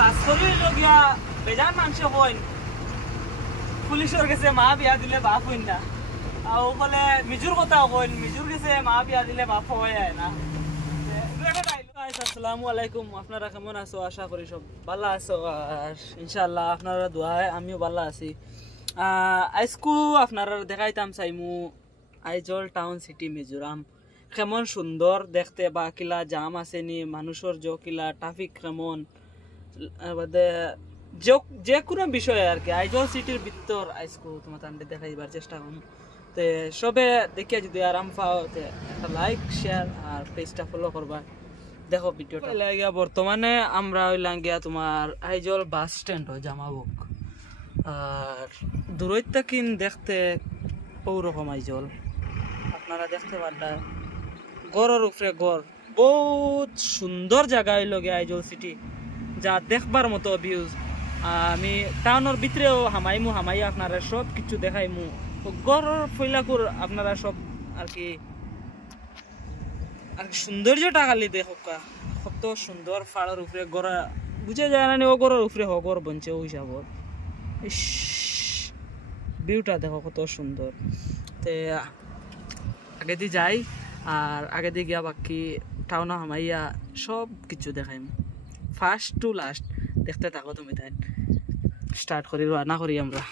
কাজ করি লগিয়া বেজান মানুষে কইন পুলিশের কাছে মা বিয়া দিলে বাপ হইন না আর বলে মিজুর কথা কইন মিজুর কাছে মা বিয়া দিলে বাপ হয়ে যায় না। আসসালামু আলাইকুম, আপনারা কেমন আছো? আশা করি সব ভালো আছো আর ইনশাআল্লাহ আপনারা দোয়ায় আমিও ভালো আছি। আজকু আপনারা দেখাইতাম চাইমু আইজল টাউন সিটি মিজোরাম কেমন সুন্দর দেখতে, বা কিলা জাম আছে নি মানুষের কিলা ট্রাফিক কেমন, যে কোনো বিষয়ে আর কি আইজল সিটির ভিতর আজকু তোমার দেখাইবার চেষ্টা করুন। তে সবে দেখিয়া যদি আরাম পাও একটা লাইক শেয়ার আর পেজটা ফলো করবা। দেখো ভিডিওটা লাগিয়া বর্তমানে আমরা হইলাম গিয়া তোমার আইজল বাস স্ট্যান্ড হয় জামাবুক, আর দূরত্ব কিন দেখতে ওরকম আইজল আপনারা দেখতে পারলা গড়ের উপরে গড়, বহুত সুন্দর জায়গা হইল গিয়া আইজল সিটি, যা দেখবার মতো ভিউজ। আমি টাউনের ভিতরেও হামাই আপনারা সব কিছু দেখাইমু, গড়ের ফইলাকুর আপনারা সব আর কি সৌন্দর্যটা খালি দেখো কত সুন্দর ফাড়ের উপরে গড়া বুঝে যায় না ও গড়ের উপরে হগর বনছে ও হিসাবত। ভিউটা দেখো কত সুন্দর। তে আগে দিয়ে যাই আর আগে দিয়ে গিয়া বাকি টাউন হামাইয়া সব কিছু দেখাইম ফার্স্ট টু লাস্ট দেখতে থাকো তুমি, তাই স্টার্ট করি রান্না করি আমরা।